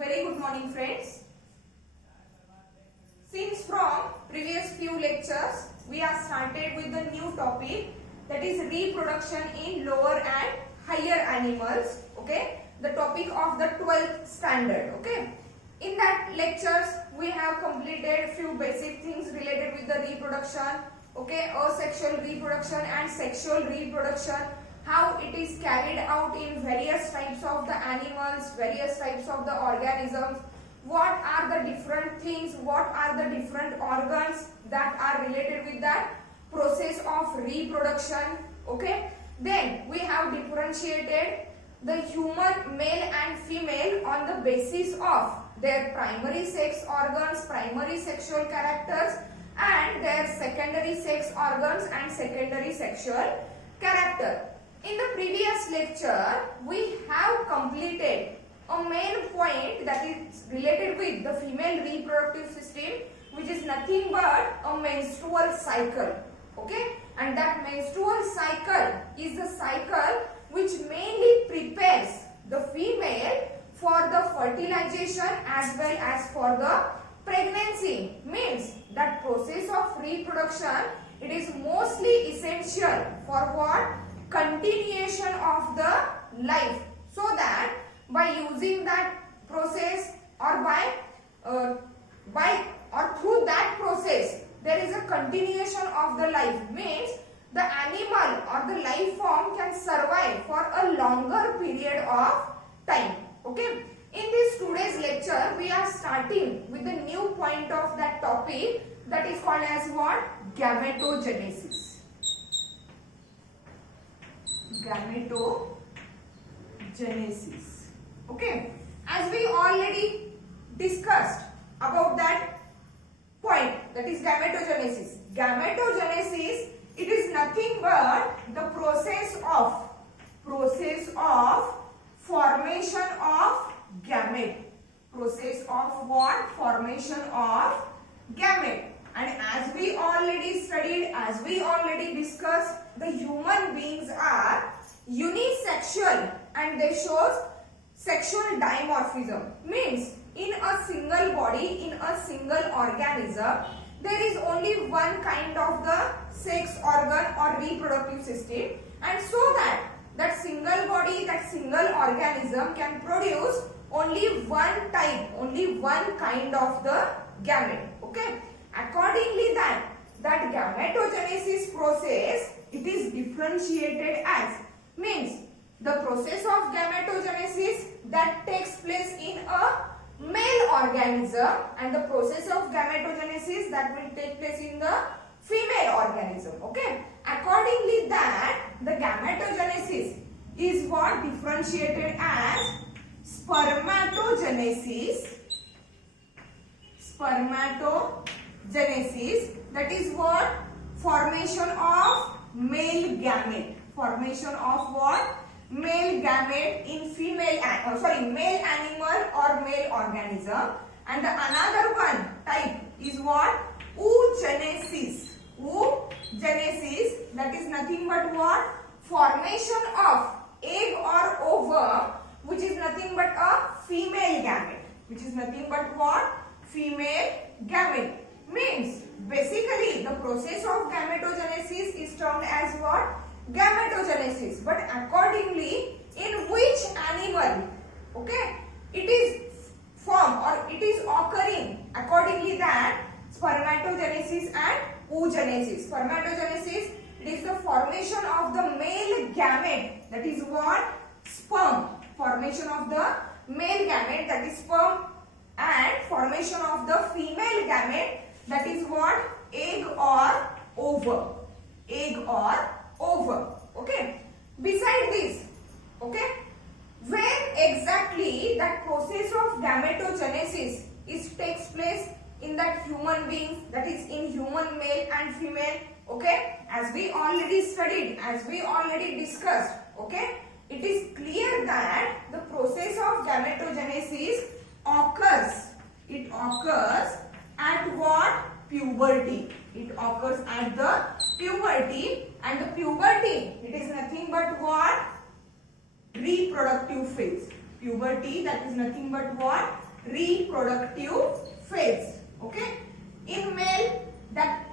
Very good morning, friends. Since from previous few lectures, we have started with the new topic, that is reproduction in lower and higher animals. Okay, the topic of the 12th standard. Okay, in that lectures we have completed few basic things related with the reproduction. Okay, asexual reproduction and sexual reproduction, how it is carried out in various types of the animals, various types of the organisms, what are the different things, what are the different organs that are related with that process of reproduction. Okay, then we have differentiated the human male and female on the basis of their primary sex organs, primary sexual characters, and their secondary sex organs and secondary sexual character. In the previous lecture, we have completed a main point that is related with the female reproductive system, which is nothing but a menstrual cycle. Okay, and that menstrual cycle is the cycle which mainly prepares the female for the fertilization as well as for the pregnancy. Means that process of reproduction, it is mostly essential for what? Continuation of the life, so that by using that process or or through that process there is a continuation of the life, means the animal or the life form can survive for a longer period of time. Okay, in this today's lecture we are starting with the new point of that topic, that is called as what? Gametogenesis. Gametogenesis. Okay, as we already discussed about that point, that is gametogenesis. Gametogenesis, it is nothing but the process of formation of gamete. Process of what? Formation of gamete. And as we already studied, as we already discussed, the human beings are unisexual and they shows sexual dimorphism. Means in a single body, in a single organism, there is only one kind of the sex organ or reproductive system, and so that single body, that single organism can produce only one type, only one kind of the gamete. Okay, accordingly that gametogenesis process, it is differentiated as, means the process of gametogenesis that takes place in a male organism and the process of gametogenesis that will take place in the female organism. Okay, accordingly that the gametogenesis is what? Differentiated as spermatogenesis. Spermatogenesis, that is what? Formation of male gamete. Formation of what? Male gamete in female, male animal or male organism. And the another one type is what? Oogenesis. Oogenesis, that is nothing but what? Formation of egg or ovum, which is nothing but a female gamete. Which is nothing but what? Female gamete. Means basically the process of gametogenesis is termed as what? Gametogenesis. But accordingly, in which animal, okay, it is formed or it is occurring, accordingly that spermatogenesis and oogenesis. Spermatogenesis, it is the formation of the male gamete, that is what? Sperm. Formation of the male gamete, that is sperm, and formation of the female gamete, that is what? Egg or ovum. Egg or ovum. Okay. Beside this, okay, where exactly that process of gametogenesis takes place in that human beings, that is in human male and female. Okay, as we already studied, as we already discussed, okay, it is clear that the process of gametogenesis occurs. It occurs at what? Puberty. It occurs at the puberty, and the puberty, it is nothing but what? Reproductive phase. Puberty, that is nothing but what? reproductive phase. Okay, in male, that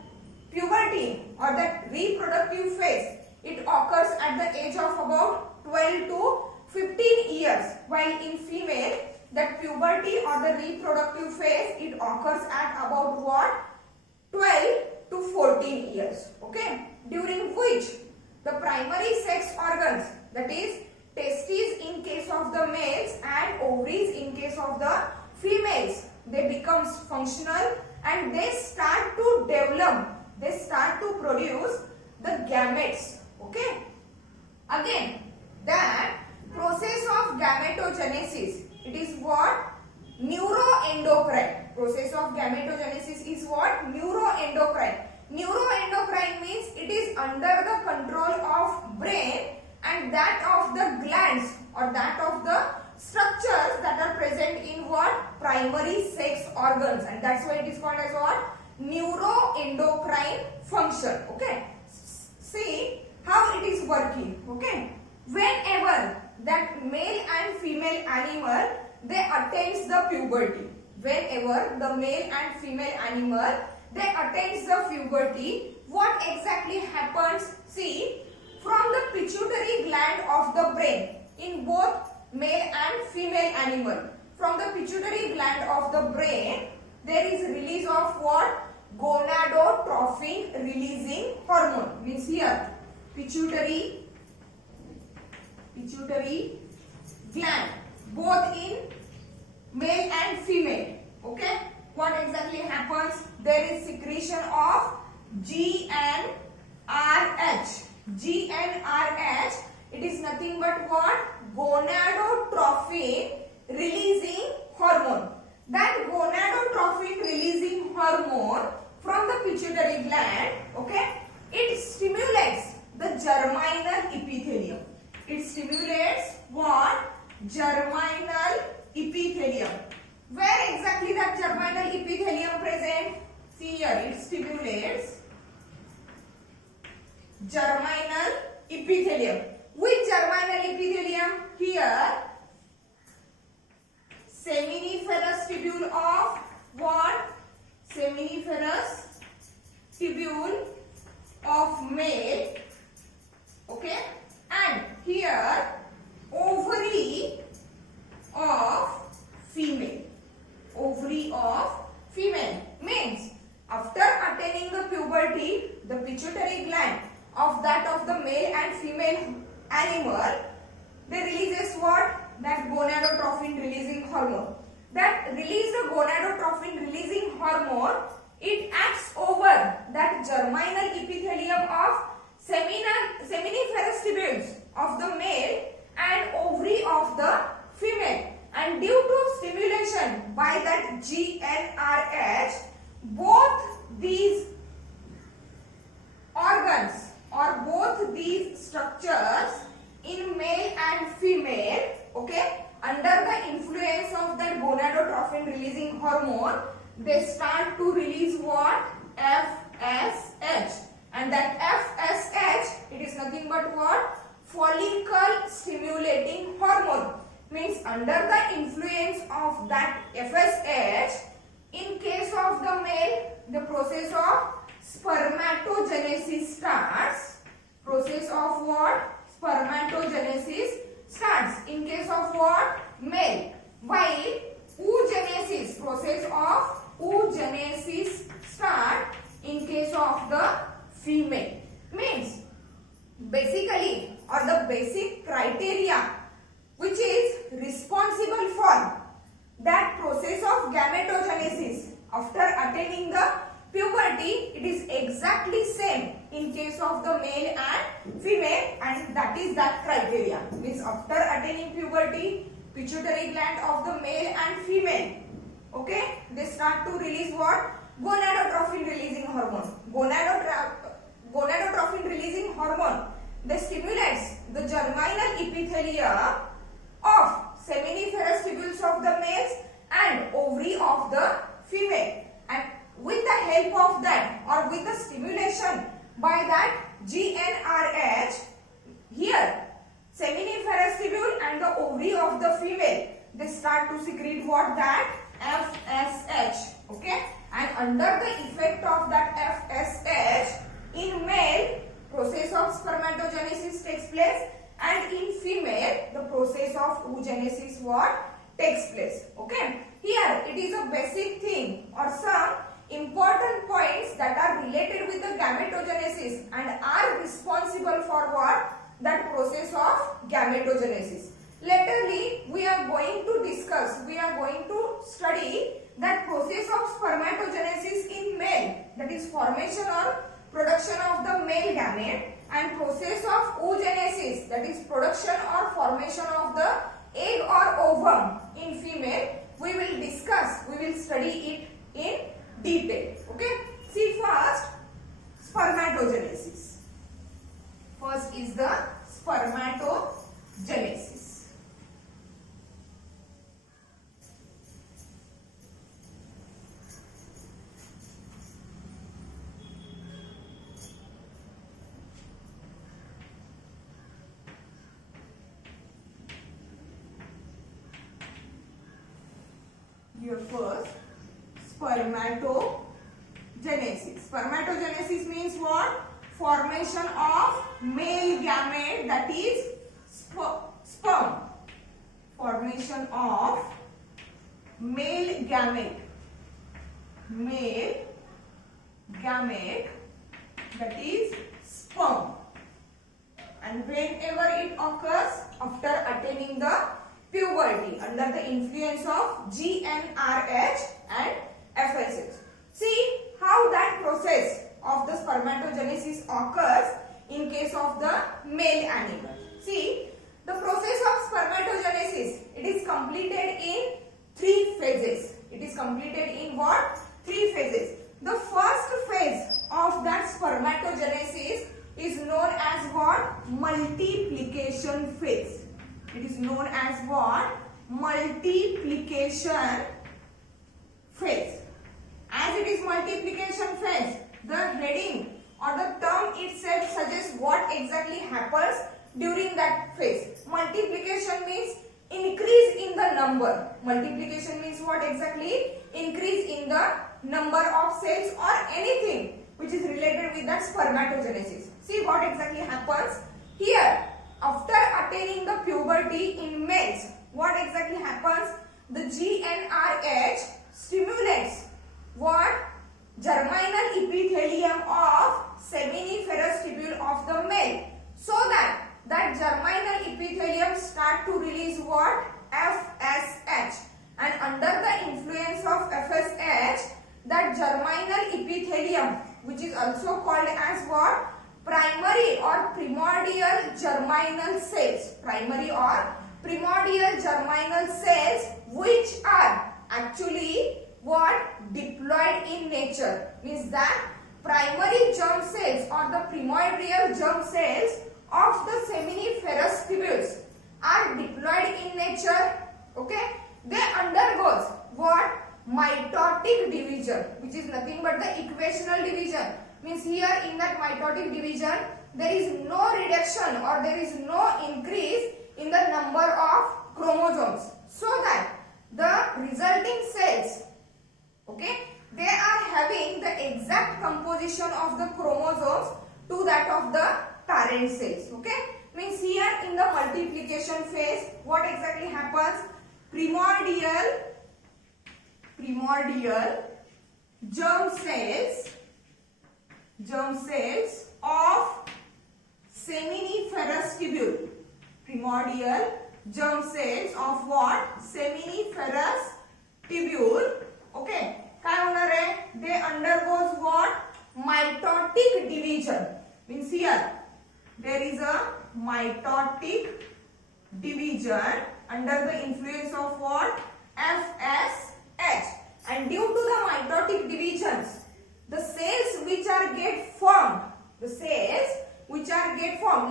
puberty or that reproductive phase, it occurs at the age of about 12 to 15 years, while in female, that puberty or the reproductive phase, it occurs at about what, 12 to 14 years. Okay, during which the primary sex organs, that is testes in case of the males and ovaries in case of the females, they becomes functional and they start to develop, they start to produce the gametes. Okay, again, that process of gametogenesis, it is what, neuroendocrine. Process of gametogenesis is what, neuroendocrine. Neuroendocrine means it is under the control of brain and that of the glands or that of the structures that are present in what, primary sex organs, and that's why it is called as what, neuroendocrine function. Okay, see how it is working. Okay, whenever that male and female animal, they attains the puberty, whenever the male and female animal, they attains the puberty, what exactly happens? See, from the pituitary gland of the brain in both male and female animal, from the pituitary gland of the brain, there is release of what, gonadotrophin releasing hormone. Means here pituitary gland, both in male and female. Okay, what exactly happens? There is secretion of GnRH. GnRH, it is nothing but what, gonadotrophin releasing hormone. That gonadotrophin releasing hormone from the pituitary gland, okay, it stimulates the germinal epithelium. It stimulates what, germinal epithelium. Where exactly that germinal epithelium present? See here, it stimulates germinal epithelium. Which germinal epithelium? Here, seminiferous tubule of what? Seminiferous tubule of male. Okay, and here ovary of female. Ovary of female means after attaining the puberty, the pituitary gland of that of the male and female animal, they releases what? That gonadotrophin releasing hormone. That release the gonadotrophin releasing hormone, it acts over that germinal epithelium of seminiferous tubules of the male and ovary of the female, and due to stimulation by that GnRH, both these organs or both these structures in male and female, okay, under the influence of that gonadotrophin releasing hormone, they start to release what? FSH. And that FSH, it is nothing but what? Follicle stimulating hormone. Means under the influence of that FSH, in case of the male, the process of spermatogenesis starts. Process of what? Spermatogenesis starts in case of what? Male. While oogenesis, process of oogenesis start in case of the female. Means basically, or the basic criteria which is responsible for that process of gametogenesis after attaining the puberty, it is exactly same in case of the male and female, and that is that criteria. Means after attaining puberty, pituitary gland of the male and female, okay, they start to release what? Gonadotrophin releasing hormone. Gonadotrophin releasing hormone, they stimulates the germinal epithelia of seminiferous tubules of the males and ovary of the female, and with the help of that or with the stimulation by that GnRH, here seminiferous tubule and the ovary of the female, they start to secrete what? under the effect of that FSH, in male process of spermatogenesis takes place, and in female the process of oogenesis what takes place. Okay, here it is a basic thing or some important points that are related with the gametogenesis and are responsible for what? That process of gametogenesis. Laterly we are going to discuss, we are going to study that process of spermatogenesis in male, that is formation or production of the male gamete, and process of oogenesis, that is production or formation of the egg or ovum in female. We will discuss, we will study it in detail. Okay, see first spermatogenesis. First is the spermatogenesis. Here first, spermatogenesis. Spermatogenesis means what? Formation of male gamete, that is sperm. Formation of male gamete. Male gamete, that is sperm. And whenever it occurs after attaining the puberty under the influence of GnRH and FSH. See how that process of the spermatogenesis occurs in case of the male animal. See, the process of spermatogenesis, it is completed in 3 phases. It is completed in what? 3 phases. The first phase of that spermatogenesis is known as what? Multiplication phase. It is known as what? Multiplication phase. As it is multiplication phase, the heading or the term itself suggests what exactly happens during that phase. Multiplication means increase in the number. Multiplication means what exactly? Increase in the number of cells or anything which is related with that spermatogenesis. See what exactly happens here. After attaining the puberty in males, what exactly happens? The GnRH stimulates what? Germinal epithelium of seminiferous tubule of the male, so that germinal epithelium start to release what? FSH, and under the influence of FSH, that germinal epithelium, which is also called as what? Primary or primordial germinal cells. Primary or primordial germinal cells, which are actually what? Diploid in nature. Means that primary germ cells or the primordial germ cells of the seminiferous tubules are diploid in nature. Okay, they undergoes what? Mitotic division, which is nothing but the equational division. Means here in that mitotic division there is no reduction or there is no increase in the number of chromosomes, so that the resulting cells, okay, they are having the exact composition of the chromosomes to that of the parent cells. Okay, means here in the multiplication phase, what exactly happens? Primordial germ cells of seminiferous tubule. Primordial germ cells of what? Seminiferous tubule. Okay, काय होणार आहे? They undergoes what? Mitotic division. Means here there is a mitotic division under the influence of what? FSH. And due to the mitotic divisions, the cells which are get formed,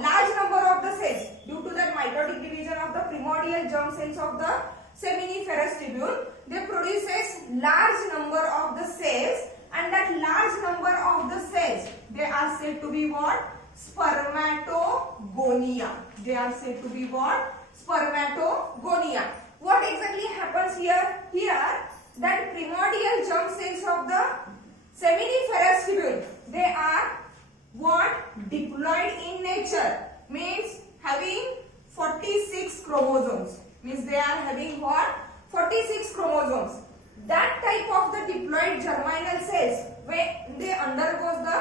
large number of the cells, due to that mitotic division of the primordial germ cells of the seminiferous tubule, they produces large number of the cells, and that large number of the cells, they are said to be what? Spermatogonia. They are said to be what? Spermatogonia. What exactly happens here? Here, that primordial germ cells of the Seminiferous tubule, they are what? Diploid in nature, means having 46 chromosomes, means they are having what? 46 chromosomes. That type of the diploid germinal cells, when they undergoes the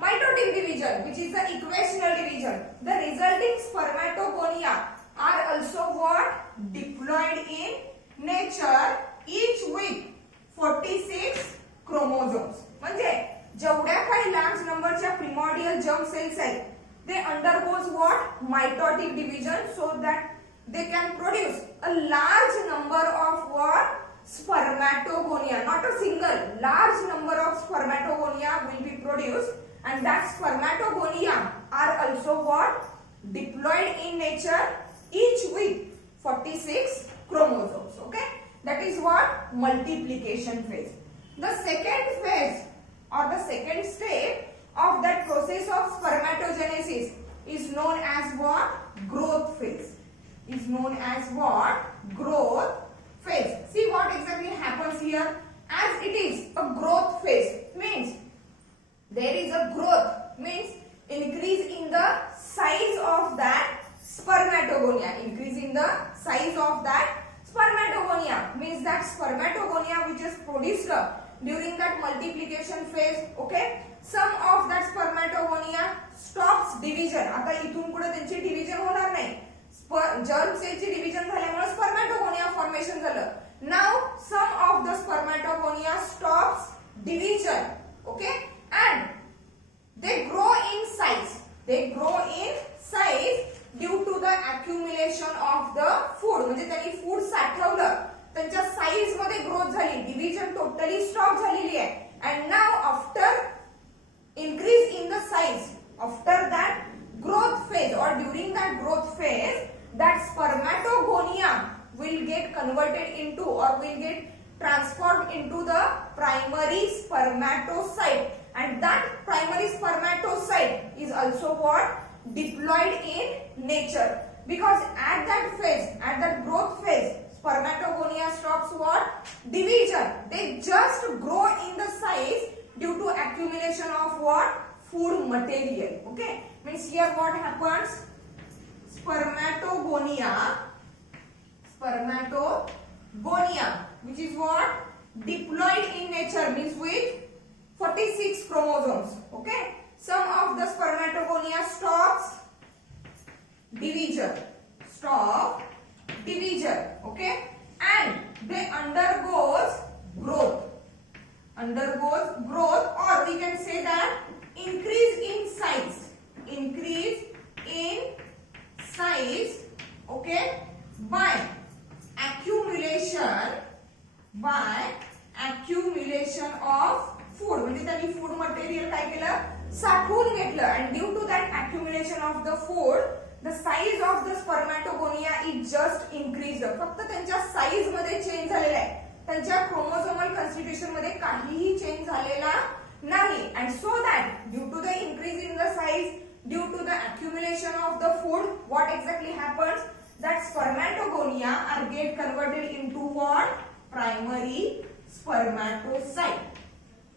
mitotic division, which is the equational division, the resulting spermatogonia are also what? Diploid in nature, each with 46 chromosomes. म्हणजे जेवढ्या काही large नंबरच्या प्रिमॉर्डियल germ cells आहेत, they undergoes what? Mitotic division, so that they can produce a large number of what? Spermatogonia. Not a single, large number of spermatogonia will be produced, and that spermatogonia are also what? Diploid in nature, each with 46 chromosomes. Okay, that is what? Multiplication phase. The second phase or the second step of that process of spermatogenesis is known as what? Growth phase. Is known as what? Growth phase. See what exactly happens here. As it is a growth phase, means there is a growth, means increase in the size of that spermatogonia. Increase in the size of that spermatogonia, means that spermatogonia which is produced during that multiplication phase. Okay, some of that spermatogonia stops division. आता इथून पुढे त्यांची division होणार नाही. Germ सेलची division झाल्यामुळे spermatogonia formation झालं. Now some of the spermatogonia stops division. Okay, and they grow in size. They grow in size due to the accumulation of the food. म्हणजे त्यांनी फूड साठवलं, त्यांच्या साइज मध्ये growth झाली, division totally stop झालेली आहे. and now after increase in the size, after that growth phase or during that growth phase, that spermatogonia will get converted into or will get transformed into the primary spermatocyte, and that primary spermatocyte is also what? Diploid in nature, because at that phase, at that growth phase, spermatogonia stops what? Division. They just grow in the size due to accumulation of what? Food material. Okay, means here what happens? Spermatogonia, which is what? Diploid in nature, means with 46 chromosomes. Okay, some of the spermatogonia stops division. Okay, and they undergoes growth, or we can say that increase in size, okay, by accumulation of food. म्हणजे त्यांनी food material काय केलं? साठवून घेतलं, and due to that accumulation of the food, the size of the spermatogonia is just increased. फक्त त्यांच्या size मध्ये change झालेला आहे, त्यांच्या क्रोमोसोमल कॉन्स्टिट्यूशन मध्ये काहीही चेंज झालेला नाही. and so that due to the increase in the size, due to the accumulation of the food, what exactly happens? That spermatogonia are get converted into what? Primary spermatocyte.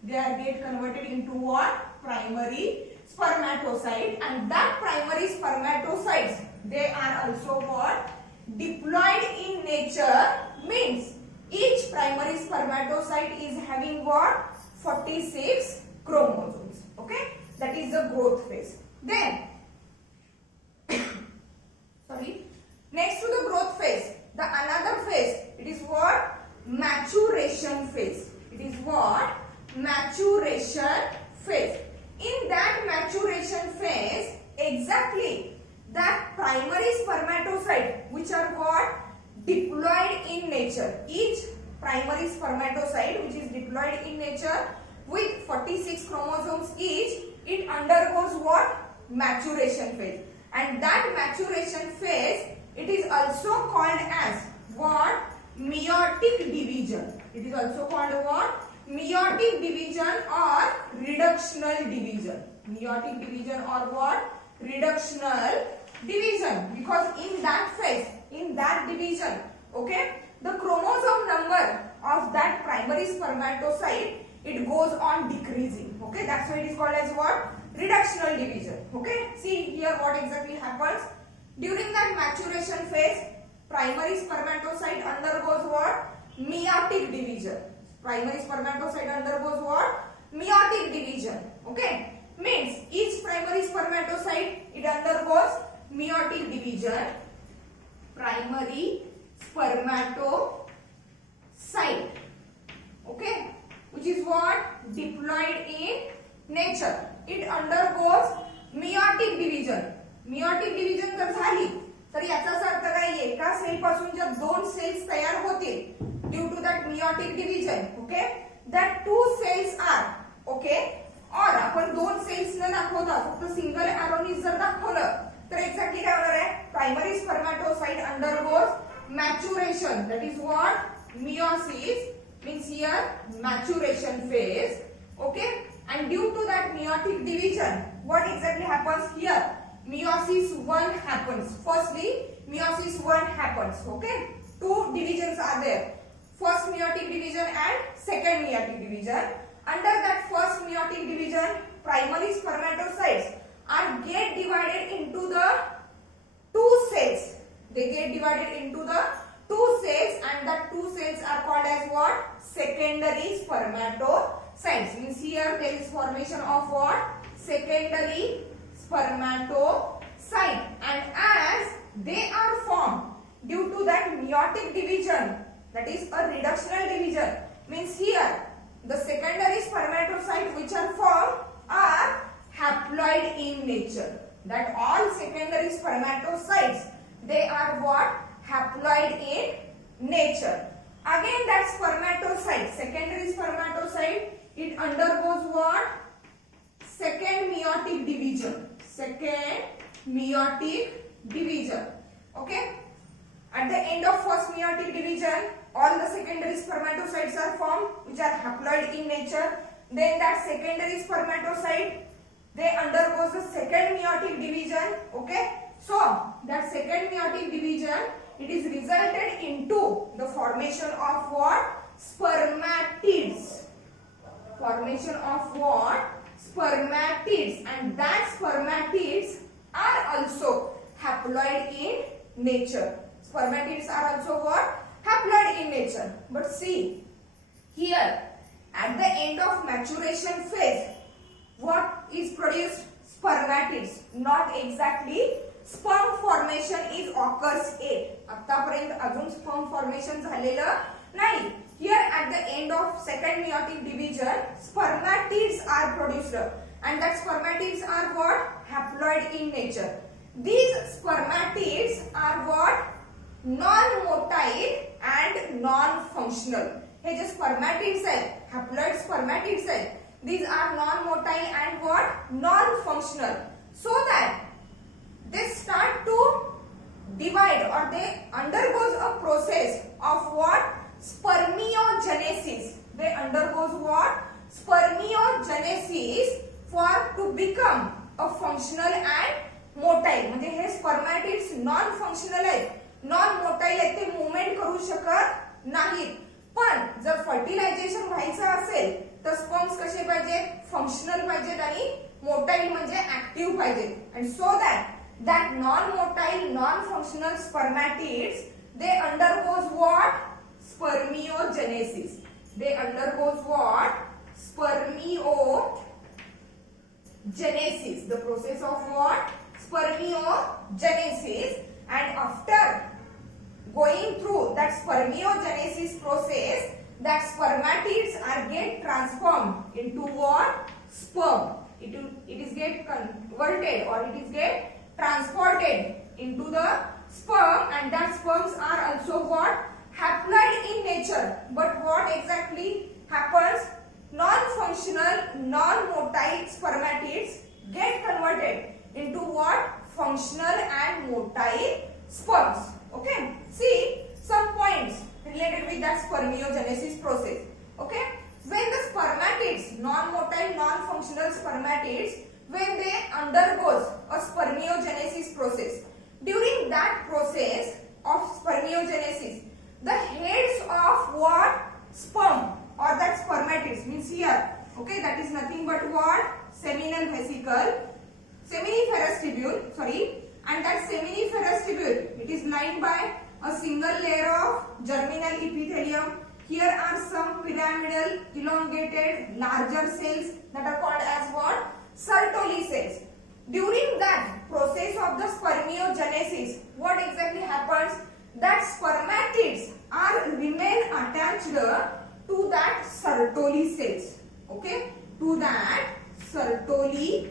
They are get converted into what? Primary spermatocyte, and that primary spermatocytes, they are also what? Diploid in nature, means each primary spermatocyte is having what? 46 chromosomes. Okay, that is the growth phase. Then next to the growth phase, the another phase, it is what? Maturation phase. It is what? Maturation phase. In that maturation phase, exactly that primary spermatocyte, which are what? Diploid in nature. Each primary spermatocyte which is diploid in nature with 46 chromosomes each, it undergoes what? Maturation phase. And that maturation phase, it is also called as what? Meiotic division. It is also called what? Meiotic division or reductional division. Meiotic division or what? Reductional division. Because in that phase, in that division, okay, the chromosome number of that primary spermatocyte, it goes on decreasing. Okay, that's why it is called as what? Reductional division. Okay, see here what exactly happens. During that maturation phase, primary spermatocyte undergoes what? Meiotic division. Primary spermatocyte undergoes what? Meiotic division. Okay, means each primary spermatocyte, it undergoes meiotic division. Primary spermatocyte, okay, which is what? Diploid in nature. It undergoes meiotic division. meiotic division जर झाली तर याचाच अर्थ काय? एका cell पासून ज्या दोन cells तयार होतील due to that meiotic division, okay, that two cells are, okay, और आपण दोन सेल्स न दाखवता फक्त सिंगल एरोनी जर दाखवलं तर एक्झॅक्टली काय होणार आहे? Primary spermatocyte undergoes maturation, that is what? Meiosis, means here maturation phase, okay, and due to that meiotic division, what exactly happens here? Meiosis 1 happens. Firstly, meiosis 1 happens, okay, two divisions are there, first meiotic division and second meiotic division. Under that first meiotic division, primary spermatocytes are get divided into the two cells. They get divided into the two cells, and the two cells are called as what? Secondary spermatocytes. Means here there is formation of what? Secondary spermatocyte, and as they are formed due to that meiotic division, that is a reductional division, means here the secondary spermatocytes which are formed are haploid in nature. That all secondary spermatocytes, they are what? Haploid in nature. Again that spermatocyte, secondary spermatocyte, it undergoes what? Second meiotic division. Second meiotic division. Okay? At the end of first meiotic division, all the secondary spermatocytes are formed which are haploid in nature. Then that secondary spermatocyte, they undergoes the second meiotic division. Okay? So that second meiotic division, it is resulted into the formation of what? Spermatids. Formation of what? Spermatids, and that spermatids are also haploid in nature. Spermatids are also what? Haploid in nature. But see here, at the end of maturation phase, what is produced? Spermatids, not exactly sperm formation is occurs yet. आतापर्यंत अजून sperm formation झालेलं नाही. Here at the end of second meiotic division, spermatids are produced, and that spermatids are what? Haploid in nature. These spermatids are what? Non-motile and non-functional. Hey J spermatids आहेत, haploid spermatids आहेत, these are non-motile and what? Non-functional. So that they start to divide, or they undergoes a process of what? Spermiogenesis. They undergoes what? Spermiogenesis for to become a functional and motile. म्हणजे हे spermatids non functional आहेत, non motile आहेत, ते movement करू शकत नाहीत. पण जर fertilisation व्हायचं असेल तर स्पर्म्स कसे पाहिजे? फंक्शनल पाहिजेत आणि मोटाईल म्हणजे ऍक्टिव्ह पाहिजेत. And so that non-motile, non-functional spermatids, they undergoes what? Spermiogenesis. They undergoes what? Spermiogenesis. The process of what? Spermiogenesis. And after going through that spermiogenesis process, that spermatids are get transformed into what? Sperm. It is get converted, or it is get transported into the sperm, and that sperms are also what? Haploid in nature. But what exactly happens? Non-functional, non-motile spermatids get converted into what? Functional and motile sperms. Okay? See some points related with that spermiogenesis process. Okay? When the spermatids, non-motile, non-functional spermatids, when they undergoes a spermiogenesis process, during that process of spermiogenesis, the heads of what? Sperm, or that spermatids spermatids means here, okay, that is nothing but what? Seminal vesicle, seminiferous tubule, sorry, and that seminiferous tubule, it is lined by a single layer of germinal epithelium. Here are some pyramidal, elongated, larger cells that are called as what? Sertoli cells. During that process of the spermiogenesis, what exactly happens? That spermatids are remain attached to that Sertoli cells. Okay, to that Sertoli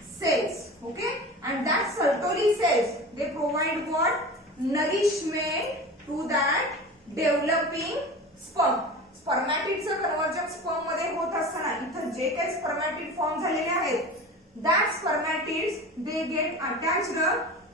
cells. Okay, and that Sertoli cells, they provide what? Nourishment to that developing sperm. स्पर्मॅटिडचं conversion sperm मध्ये होत असताना इथं जे काही स्पर्मॅटिड form झालेले आहेत, that spermatids they get attached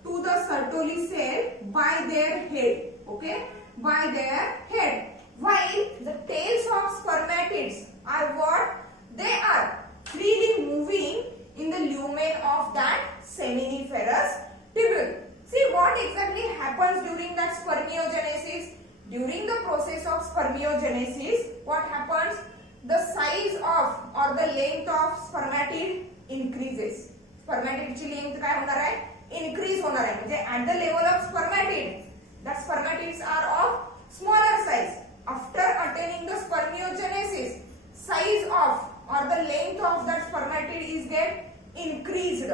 to the Sertoli cell by their head. Okay, by their head. While the tails of spermatids are what? They are freely moving in the lumen of that seminiferous tubule. See what exactly happens during that spermiogenesis. During the process of spermiogenesis, what happens? The size of or the length of spermatid increases. Spermatid ची length काय होणार आहे? Increase होणार आहे. म्हणजे at the level of spermatid, that spermatids are of smaller size. After attaining the spermiogenesis, size of or the length of that spermatid is get increased.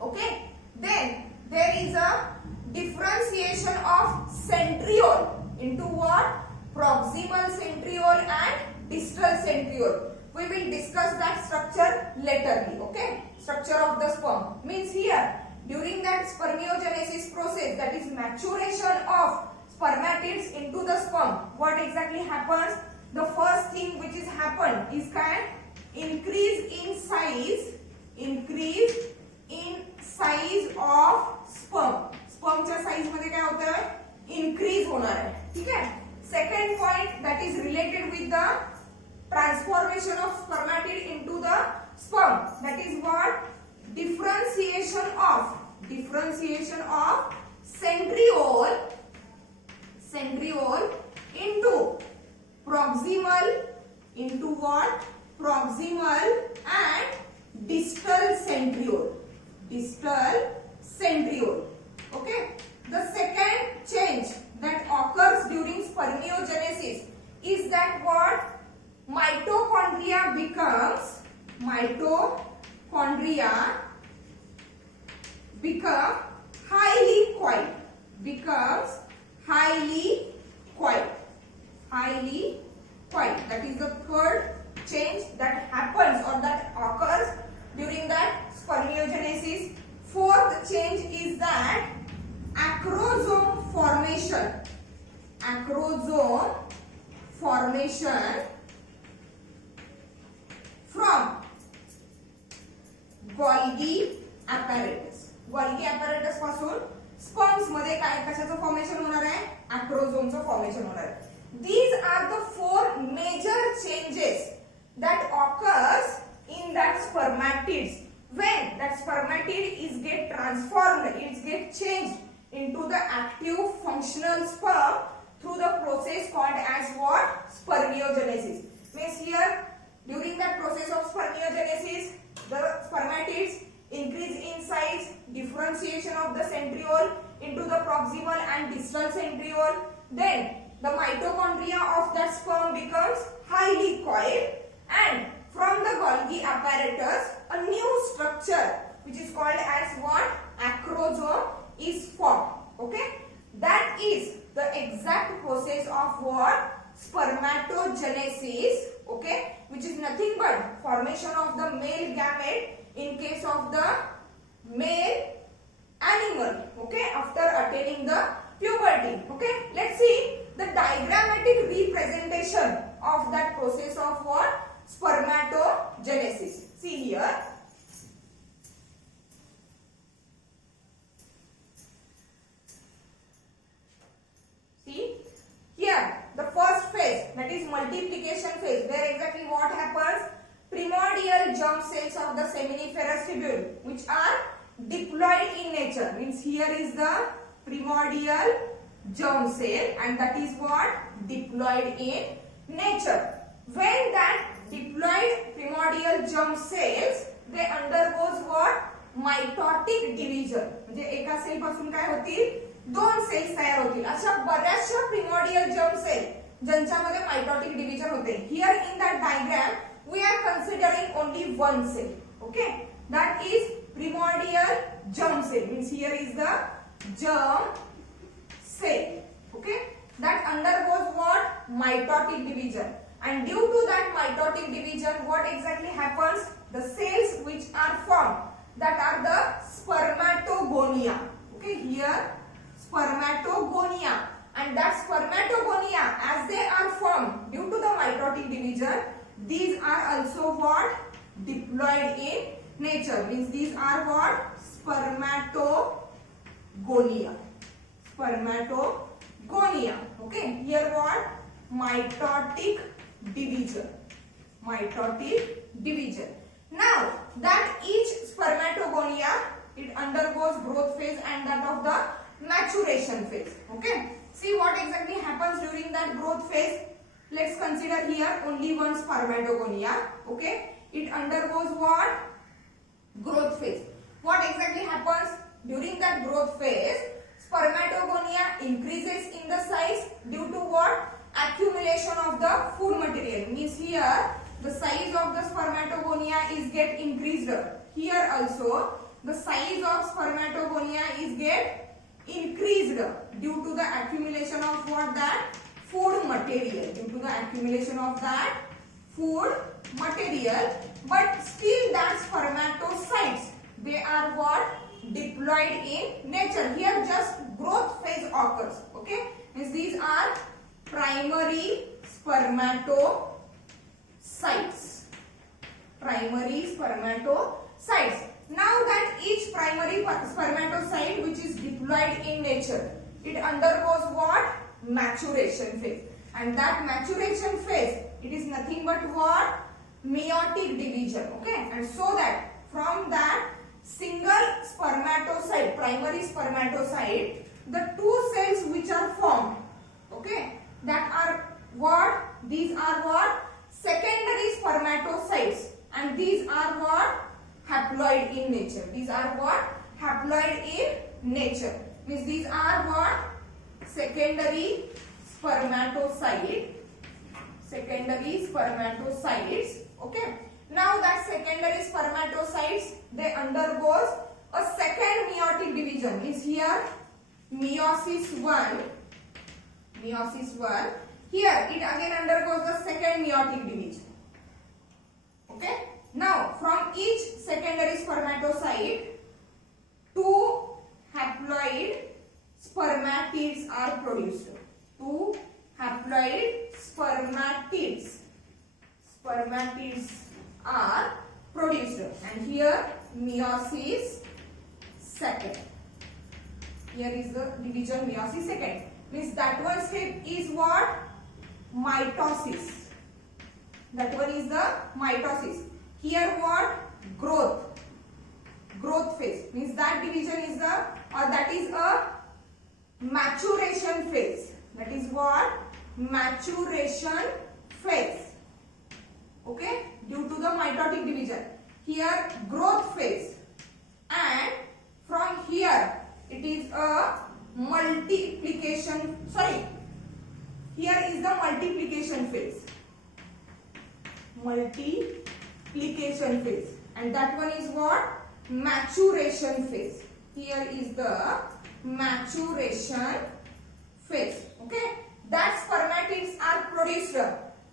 Okay? Then there is a differentiation of centriole into what? Proximal centriole and distal centriole. We will discuss that structure laterly. Okay? Structure of the sperm means here during that spermiogenesis process, that is maturation of spermatids into the sperm, what exactly happens? The first thing which is happened is kind increase in size of sperm. स्पर्मच्या size मध्ये काय होतं? Increase होणार आहे. ठीक आहे. Second point that is related with the transformation of spermatid into the sperm, that is what? Differentiation of centriole into proximal, into what? Proximal and distal centriole. Okay, the second change that occurs during spermiogenesis is that what? Mitochondria become highly coiled. That is the third change that happens or that occurs during that spermiogenesis. Fourth change is that acrosome formation from Golgi apparatus. Golgi apparatus पासून sperms मध्ये काय कशाचं formation होणार आहे? acrosomeचं formation होणार आहे. These are the four major changes that occurs in that spermatids. When that spermatid is get transformed, it get changed into the active functional sperm through the process called as what? Spermiogenesis. Means here during that process of spermiogenesis, the spermatids increase in size, differentiation of the centriole into the proximal and distal centriole. Then the mitochondria of that sperm becomes highly coiled, and from the Golgi apparatus, a new structure which is called as what? Acrosome is formed. Okay, that is the exact process of what? Spermatogenesis. Okay, which is nothing but formation of the male gamete in case of the male animal. Okay, after attaining the puberty. Okay, let's see the diagrammatic representation of that process of what? Spermatogenesis. See here. See here the first phase, that is multiplication phase, where exactly what happens? Primordial germ cells of the seminiferous tubule which are diploid in nature. Means here is the primordial germ cell and that is what? Diploid in nature. When that diploid primordial germ cells, they undergoes what? Mitotic division. म्हणजे एका cell पासून काय होतील? दोन cells तयार होतील. अशा बऱ्याचशा primordial germ cell ज्यांच्यामध्ये mitotic division होते. Here in that diagram we are considering only one cell. Okay, that is primordial germ cell. Means here is the germ cell. Okay, that undergoes what? Mitotic division. And due to that mitotic division, what exactly happens? The cells which are formed, that are the spermatogonia. Okay, here spermatogonia, and that spermatogonia, as they are formed due to the mitotic division, these are also what? Diploid in nature. Means these are what? Spermatogonia. Spermatogonia. Okay, here what? Mitotic division. Mitotic division. Now that each spermatogonia, it undergoes growth phase and that of the maturation phase. Okay, see what exactly happens during that growth phase. Let's consider here only one spermatogonia. Okay, it undergoes what? Growth phase. What exactly happens during that growth phase? Spermatogonia increases in the size due to what? Accumulation of the food material. Means here the size of the spermatogonia is get increased. Here also the size of spermatogonia is get increased due to the accumulation of what? That food material. Due to the accumulation of that food material. But still that spermatocytes, they are what? Diploid in nature. Here just growth phase occurs. Okay, means these are primary spermatocytes. Primary spermatocytes. Now that each primary spermatocyte which is diploid in nature, it undergoes what? Maturation phase. And that maturation phase, it is nothing but what? Meiotic division. Okay, and so that from that single spermatocyte, primary spermatocyte, the two cells which are formed, okay, that are what? These are what? Secondary spermatocytes, and these are what? Haploid in nature. These are what? Haploid in nature. Means these are what? Secondary spermatocyte. Secondary spermatocytes. Okay. Now that secondary spermatocytes, they undergoes a second meiotic division. Is here meiosis 1. Meiosis 1. Here it again undergoes the second meiotic division. Okay. Now from each secondary spermatocyte, two haploid spermatids are produced. Two haploid spermatids are produced. And here meiosis second. Here is the division meiosis second. Means that one step is what? Mitosis. That one is the mitosis. Here what? Growth. Growth phase. Means that division is the, or that is a maturation phase. That is what? Maturation phase. Okay, due to the mitotic division. Here growth phase, and from here it is a multiplication. Sorry, here is the multiplication phase. Multiplication phase, and that one is what? Maturation phase. Here is the maturation phase. Okay, that spermatids are produced.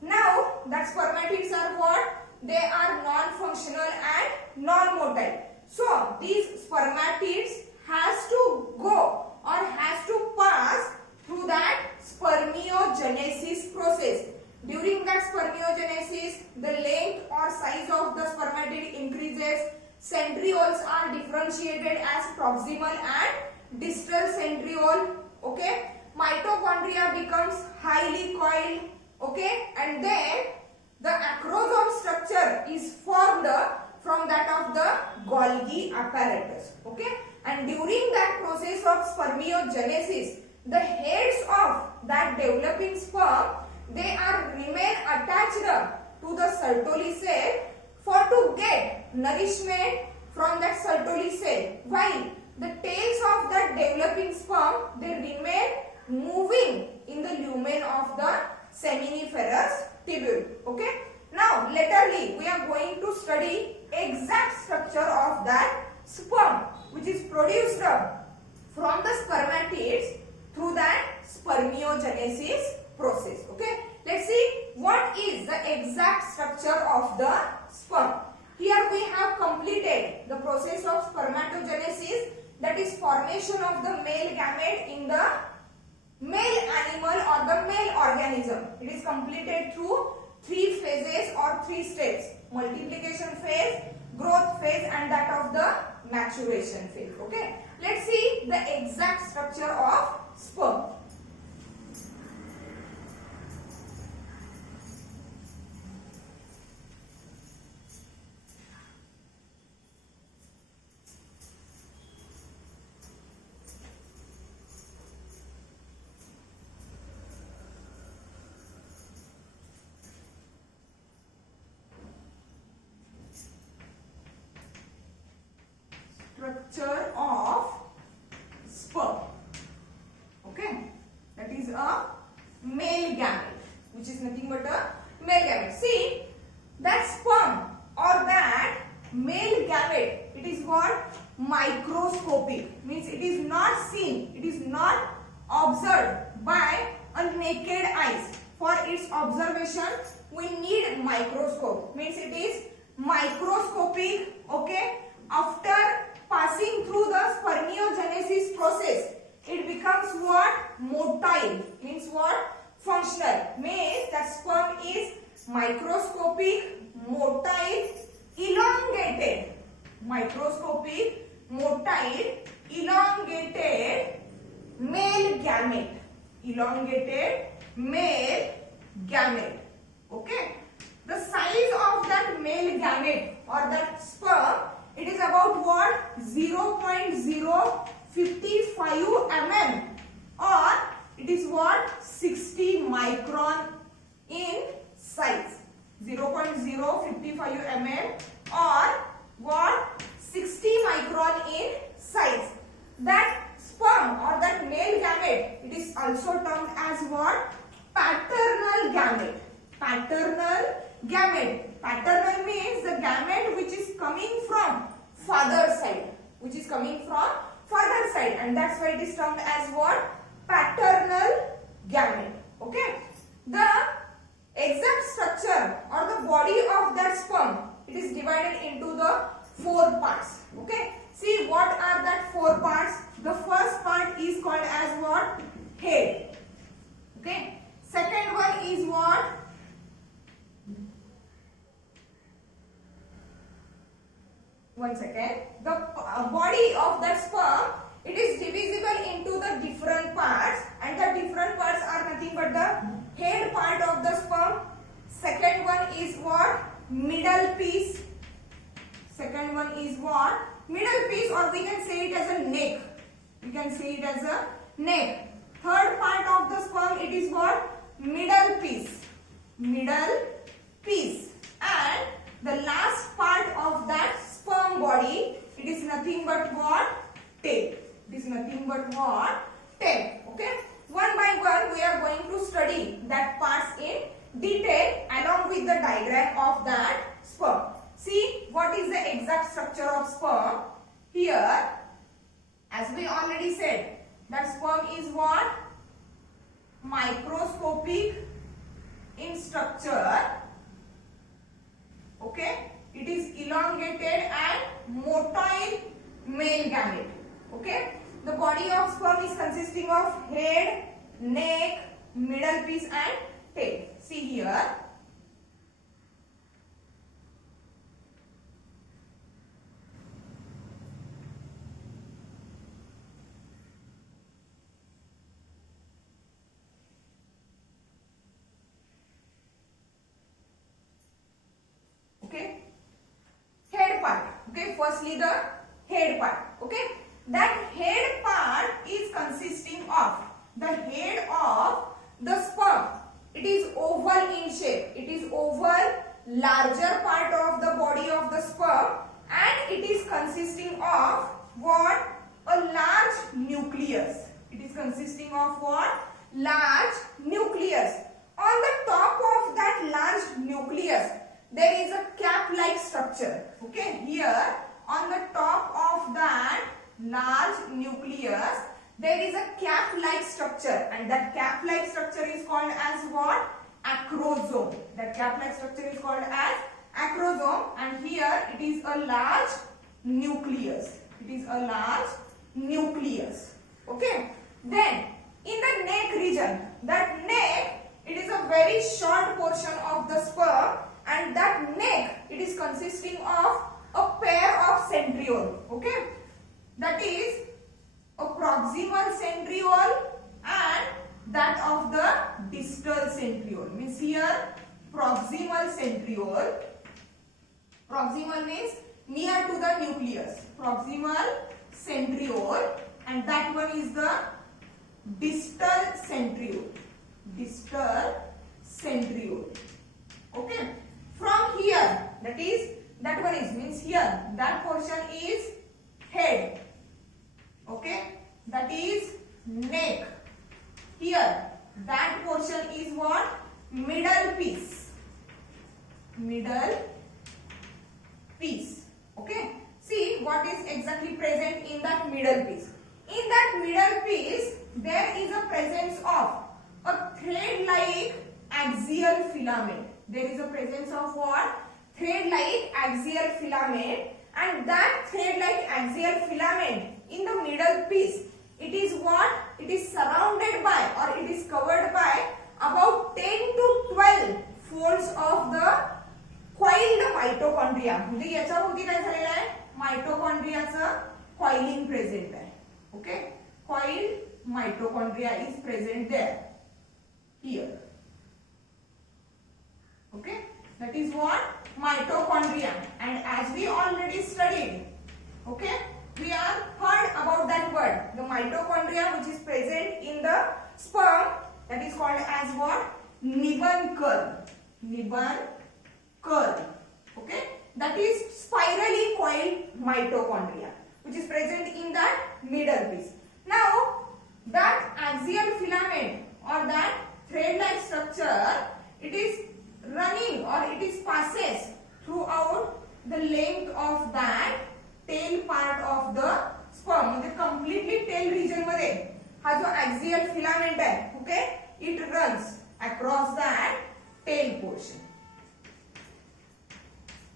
Now that spermatids are what? They are non-functional and non-motile. So these spermatids has to go or has to pass through that spermiogenesis process. During that spermiogenesis, the length or size of the spermatid increases. Centrioles are differentiated as proximal and distal centriole. Okay, mitochondria becomes highly coiled. Okay, and then the acrosome structure is formed from that of the Golgi apparatus. Okay, and during that process of spermiogenesis, the heads of that developing sperm, they are remain attached to the Sertoli cell for to get nourishment from that Sertoli cell, while the tails of that developing sperm, they remain moving in the lumen of the seminiferous tubule. Okay. Now laterally we are going to study exact structure of that sperm which is produced from the spermatids through that spermiogenesis process. Okay. Let's see what is the exact structure of the sperm. Here we have completed the process of spermatogenesis, that is formation of the male gamete in the male animal or the male organism. It is completed through 3 phases or 3 steps: multiplication phase, growth phase, and that of the maturation phase. Okay. Let's see the exact structure of sperm. Structure of sperm. Okay, that is a male gamete, which is nothing but a male gamete. See, that sperm or that male gamete, it is what? Microscopic, means it is not seen, it is not observed by a naked eyes. For its observation we need microscope, means it is microscopic. Okay. After passing through the spermiogenesis process, it becomes what? Motile, means what? Functional, means that sperm is microscopic, motile, elongated. Microscopic, motile, elongated male gamete. Elongated male gamete. Okay. The size of that male gamete or that sperm, it is about what? 0.055 mm, or it is what? 60 micron in size. 0.055 mm or what? 60 micron in size. That sperm or that male gamete, it is also termed as what? Paternal gamete. Paternal gamete. Paternal means the gamete which is coming from father side, which is coming from father side, and that's why it is termed as what? Paternal gamete. Okay. The exact structure or the body of that sperm, it is divided into the 4 parts. Okay. See what are that 4 parts. The first part is called as what? Head. Okay. Second one is what? One second. The body of that sperm, it is divisible into the different parts, and the different parts are nothing but the head part of the sperm. Second one is what? Middle piece. Second one is what? Middle piece, or we can say it as a neck. We can say it as a neck. Third part of the sperm, it is what? Middle piece. Middle piece. And the last part of that sperm body, it is nothing but what? Tail. It is nothing but what? Tail. Okay. One by one we are going to study that parts in detail along with the diagram of that sperm. See what is the exact structure of sperm. Here, as we already said, that sperm is what? Microscopic in structure. Okay. It is elongated and motile male gamete. Okay. The body of sperm is consisting of head, neck, middle piece and tail. See here. Okay. Head part. Okay. Firstly the head part. Okay. That head part is consisting of the head of the sperm. It is oval in shape. It is oval larger part of the body of the sperm, and it is consisting of what? A large nucleus. It is consisting of what? Large nucleus. On the top of that large nucleus, there is a cap-like structure. Okay, here on the top of that large nucleus, there is a cap-like structure, and that cap-like structure is called as what? Acrosome. That cap-like structure is called as acrosome, and here it is a large nucleus. It is a large nucleus. Okay. Then in the neck region, that neck, it is a very short portion of the sperm, and that neck, it is consisting of a pair of centriole. Okay. That is a proximal centriole and that of the distal centriole. Means here proximal centriole. Proximal means near to the nucleus. Proximal centriole, and that one is the distal centriole. Distal centriole. Okay. From here, that one is means here that portion is head. Okay, that is neck. Here that portion is what? Middle piece. Middle piece. Okay, see what is exactly present in that middle piece. In that middle piece, there is a presence of a thread-like axial filament. There is a presence of what? Thread-like axial filament, and that thread-like axial filament in the middle piece, it is what? It is surrounded by, or it is covered by about 10 to 12 folds of the coiled mitochondria. म्हणजे याच्याभोवती काय झालेलं आहे? माइटोकॉन्ड्रियाचं coiling present आहे. Okay, coiled mitochondria is present there. Here. Okay, that is what? Mitochondria. And as we already studied, okay, we are heard about that word, the mitochondria, which is present in the sperm, that is called as what? Nibuncule. Nibuncule. Okay, that is spirally coiled mitochondria, which is present in that middle piece. Now, that axial filament or that thread-like structure, it is running or it is passes throughout the length of that tail part of the sperm. म्हणजे completely tail region मध्ये हा जो axial filament आहे, okay, it runs across that tail portion.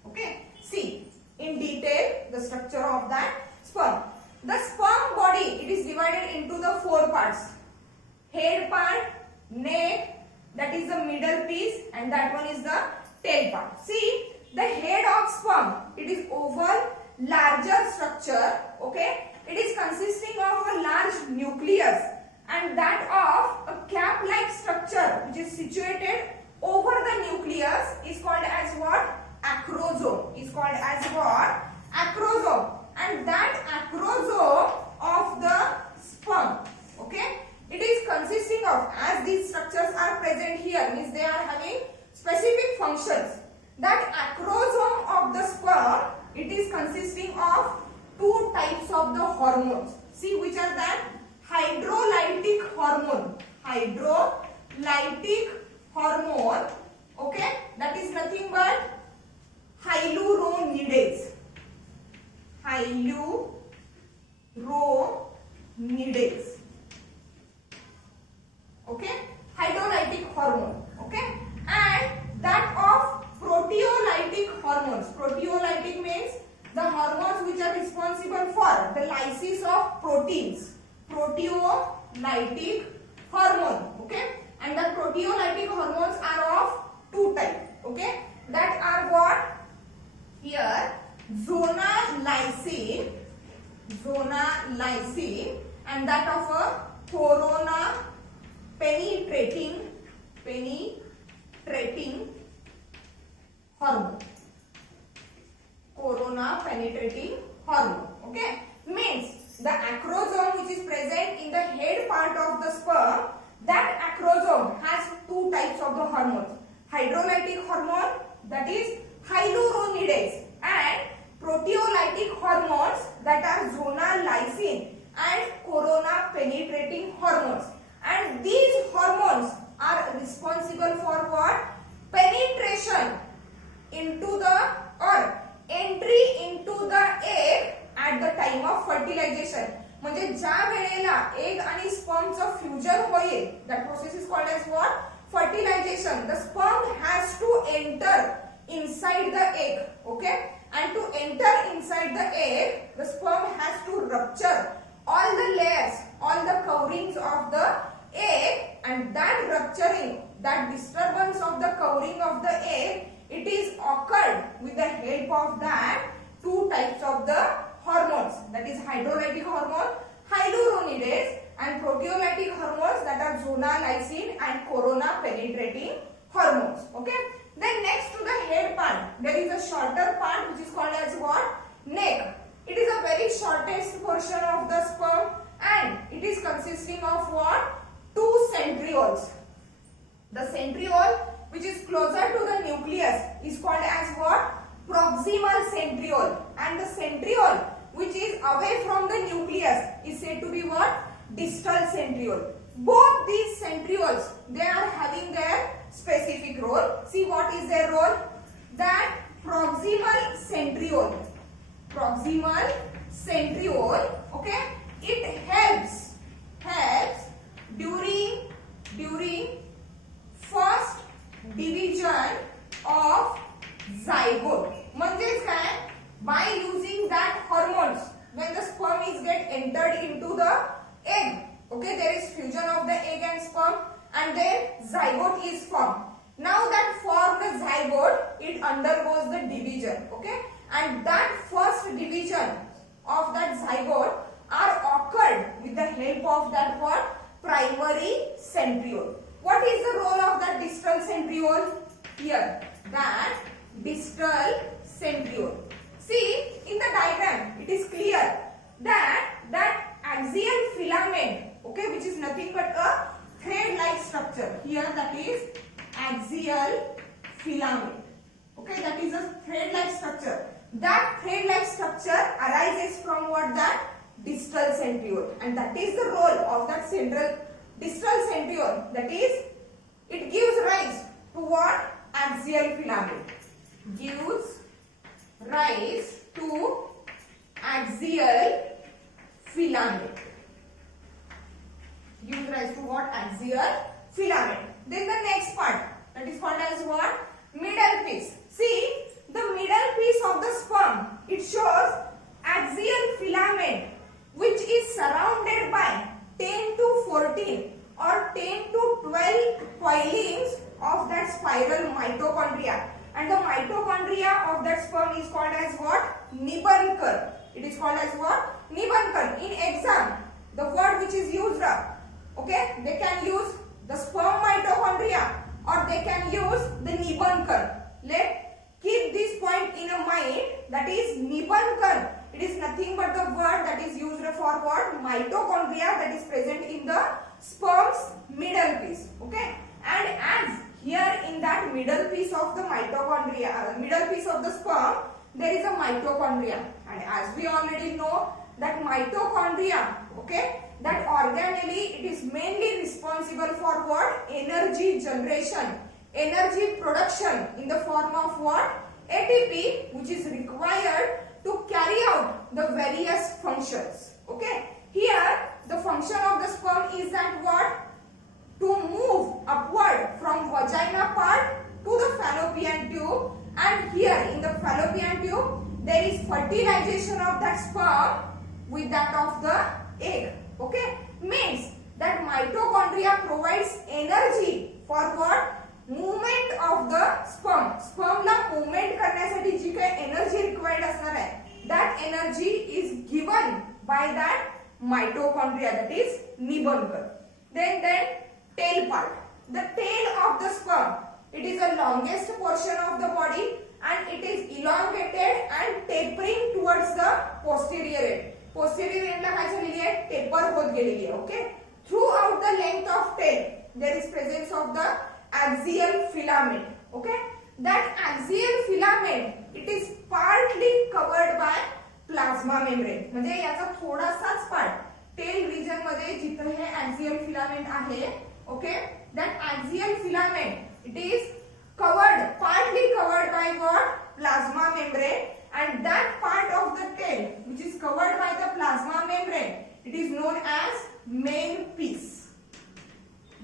Okay, see in detail the structure of that sperm. The sperm body, it is divided into the four parts. Head part, neck, that is the middle piece, and that one is the tail part. See, the head of sperm, it is oval, larger structure. Okay, it is consisting of a large nucleus, and that of a cap-like structure which is situated over the nucleus is called as what? Acrosome. Is called as what? Acrosome. And that acrosome of the sperm, okay, it is consisting of, as these structures are present here, means they are having specific functions. That acrosome of the sperm, it is consisting of two types of the hormones. See which are that? Hydrolytic hormone. Hydrolytic hormone. Okay, that is nothing but hyaluronidase. Hyaluronidase. Okay, hydrolytic hormone. Okay, and that of proteolytic hormones. Proteolytic means the hormones which are responsible for the lysis of proteins. Proteolytic hormone. Okay, and the proteolytic hormones are of two types. Okay, that are what? Here, zonalysine, and that of a corona penetrating hormone. Corona penetrating hormone. Okay, means the acrosome which is present in the head part of the sperm, that acrosome has two types of the hormones. Hydrolytic hormone, that that is hyaluronidase, and proteolytic hormones that are zona lysine and corona penetrating hormones. And these hormones are responsible for what? Penetration into the or entry into the egg at the time of fertilization. म्हणजे ज्या वेळेला egg आणि स्पर्मचं fusion होईल, that process is called as what? Fertilization. The sperm has to enter inside the egg, okay? And to enter inside the egg, the sperm has to rupture all the layers, all the coverings of the egg, and that rupturing, that disturbance of the covering of the egg, it is occurred with the help of that two types of the hormones, that is hydrolytic hormone hyaluronidase and proteolytic hormones that are zona lysine and corona penetrating hormones. Okay, then next to the head part there is a shorter part which is called as what? Neck. It is a very shortest portion of the sperm and it is consisting of what? Two centrioles. The centriole which is closer to the nucleus is called as what? Proximal centriole, and the centriole which is away from the nucleus is said to be what? Distal centriole. Both these centrioles, they are having their specific role. See what is their role? That proximal centriole, okay, it helps during first division of zygote. म्हणजेच काय? By using that hormones, when the sperm is get entered into the egg, okay, there is fusion of the egg and sperm, and then zygote is formed. Now that formed zygote, it undergoes the division, okay, and that first division of that zygote are occurred with the help of that what? Primary centriole. What is the role of that distal centriole? Here, that distal centriole. See, in the diagram, it is clear that axial filament, okay, which is nothing but a thread-like structure. Here, that is axial filament. Okay, that is a thread-like structure. That thread-like structure arises from what? That distal centriole, and that is the role of that distal centriole. That is, it gives rise to what? Axial filament. Gives rise to axial filament. Gives rise to what? Axial filament. Then the next part, that is called as what? Middle piece. See, the middle piece of the sperm, it shows axial filament which is surrounded by 10 to 14 or 10 to 12 coilings of that spiral mitochondria. And the mitochondria of that sperm is called as what? Nibuncles. It is called as what? Nibuncles. In exam, the word which is used, okay, they can use the sperm mitochondria or they can use the nibuncle. Keep this point in a mind, that is nibuncle. It is nothing but the word that is used for what? Mitochondria that is present in the sperm's middle piece. Okay, and as here in that middle piece of the mitochondria, middle piece of the sperm, there is a mitochondria, and as we already know that mitochondria, okay, that organelle, it is mainly responsible for what? Energy generation, energy production in the form of what? ATP, which is required to carry out the various functions. Okay, here the function of the sperm is that what? To move upward from vagina part to the fallopian tube, and here in the fallopian tube there is fertilization of that sperm with that of the egg. Okay, means that mitochondria provides energy for what? Movement of the sperm. Sperm La movement करण्यासाठी जी काही energy required असणार आहे, that energy is given by that mitochondria, that is nibuncle. Then tail part. The tail of the sperm, it is the longest portion of the body and it is elongated and tapering towards the posterior end. Posterior end ला काय झालेली आहे? Taper होत गेलेली आहे. Okay. Throughout the length of tail, there is presence of the axial filament. Okay. that axial filament it is partly covered by plasma membrane. म्हणजे याचा थोडासाच part tell region मध्ये जिथे हे axial filament आहे, okay, that axial filament it is partly covered by what? Plasma membrane, and that part of the tail which is covered by the plasma membrane it is known as main piece.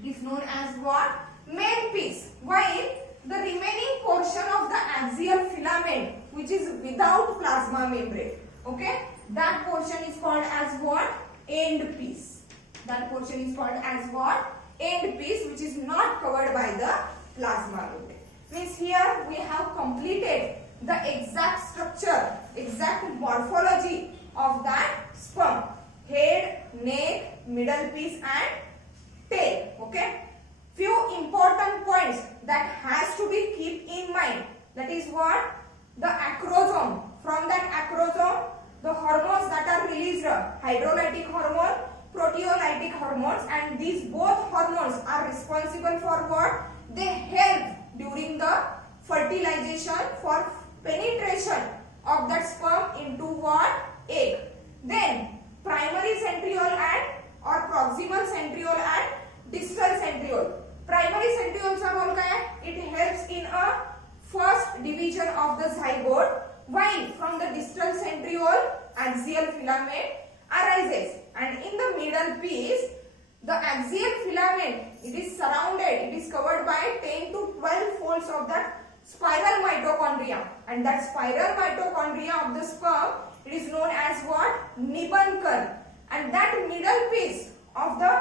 It is known as what? Main piece. While the remaining portion of the axial filament which is without plasma membrane, okay, that portion is called as what? End piece. That portion is called as what? End piece, which is not covered by the plasma membrane. Means here we have completed the exact structure, exact morphology of that sperm: head, neck, middle piece and tail. Okay. Few important points that has to be keep in mind. That is what? The acrosome. From that acrosome, the hormones that are released: hydrolytic hormone, proteolytic hormones, and these both hormones are responsible for what? They help during the fertilization, for penetration of that sperm into what? Egg. Then primary centriole and or proximal centriole and distal centriole. Primary centriole चा role काय? It helps in a first division of the zygote, while from the distal centriole axial filament arises, and in the middle piece the axial filament it is surrounded, it is covered by 10 to 12 folds of that spiral mitochondria, and that spiral mitochondria of the sperm it is known as what? Nibankar, and that middle piece of the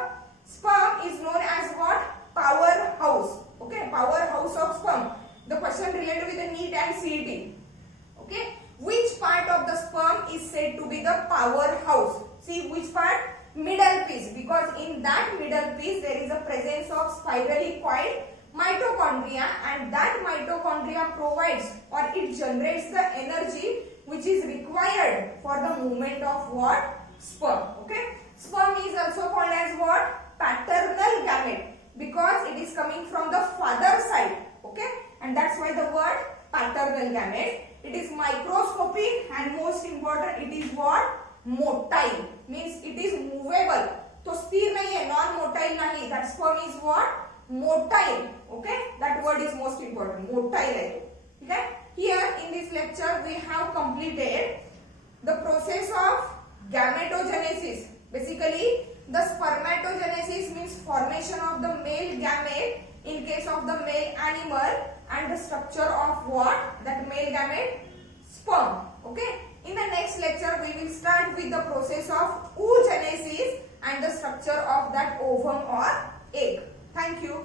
sperm is known as what? Powerhouse. Okay, powerhouse of sperm. The question related with the NEET and CET. Okay, which part of the sperm is said to be the powerhouse? See which part? Middle piece, because in that middle piece there is a presence of spirally coiled mitochondria, and that mitochondria provides or it generates the energy which is required for the movement of what? Sperm. Okay, sperm is also called as what? Paternal gamete, because it is coming from the father side. Okay, and that's why the word paternal gamete. It is microscopic, and most important it is what? Motile, means it is movable. तो स्थिर नहीं है, non motile नहीं. That sperm is what? Motile. Okay, that word is most important. Motile है. Okay. Here in this lecture we have completed the process of gametogenesis. Basically, the spermatogenesis means formation of the male gamete in case of the male animal, and the structure of what? That male gamete? Sperm. Okay. In the next lecture we will start with the process of oogenesis and the structure of that ovum or egg. Thank you.